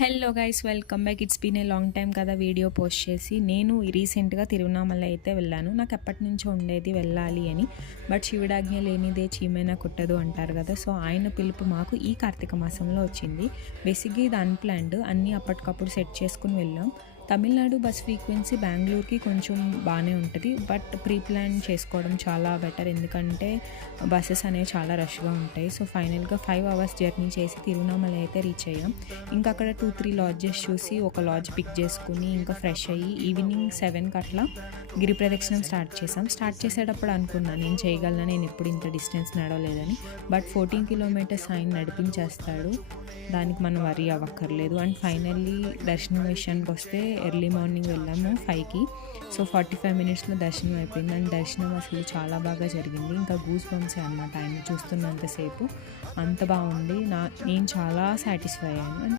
Hello guys, welcome back. It's been a long time కదా video post చేసి. నేను రీసెంట్గా తిరువన్నామల అయితే వెళ్ళాను. నాకు ఎప్పటి నుంచో ఉండేది వెళ్ళాలి అని. బట్ శివుడాజ్ఞ లేనిదే చీమైనా కుట్టదు అంటారు కదా. సో ఆయన పిలుపు మాకు ఈ కార్తీక మాసంలో వచ్చింది. బేసిక్గా ఇది అన్ప్లాన్డ్, అన్నీ అప్పటికప్పుడు సెట్ చేసుకుని వెళ్ళాం. తమిళనాడు బస్ ఫ్రీక్వెన్సీ బెంగళూరుకి కొంచెం బాగానే ఉంటుంది, బట్ ప్రీ ప్లాన్ చేసుకోవడం చాలా బెటర్. ఎందుకంటే బస్సెస్ అనేవి చాలా రష్గా ఉంటాయి. సో ఫైనల్గా 5 hours జర్నీ చేసి తిరువన్నామల అయితే రీచ్ అయ్యాం. ఇంకా అక్కడ 2-3 లాడ్జెస్ చూసి ఒక లాడ్జ్ పిక్ చేసుకుని ఇంకా ఫ్రెష్ అయ్యి ఈవినింగ్ 7కి అట్లా గిరి ప్రదక్షిణం స్టార్ట్ చేసాం. స్టార్ట్ చేసేటప్పుడు అనుకున్నాను నేను చేయగలను, నేను ఎప్పుడు ఇంత డిస్టెన్స్ నడవలేదని. బట్ 14 kilometers ఆయన నడిపించేస్తాడు, దానికి మనం వరీ అవ్వక్కర్లేదు. అండ్ ఫైనల్లీ దర్శనం విషయానికి వస్తే ఎర్లీ మార్నింగ్ వెళ్ళాము 5కి. సో 45 minutesలో దర్శనం అయిపోయింది. అండ్ దర్శనం అసలు చాలా బాగా జరిగింది. ఇంకా గూస్ బంప్సే అనమాట ఆయన చూస్తున్నంతసేపు. అంత బాగుంది. నేను చాలా సాటిస్ఫై అయ్యాను.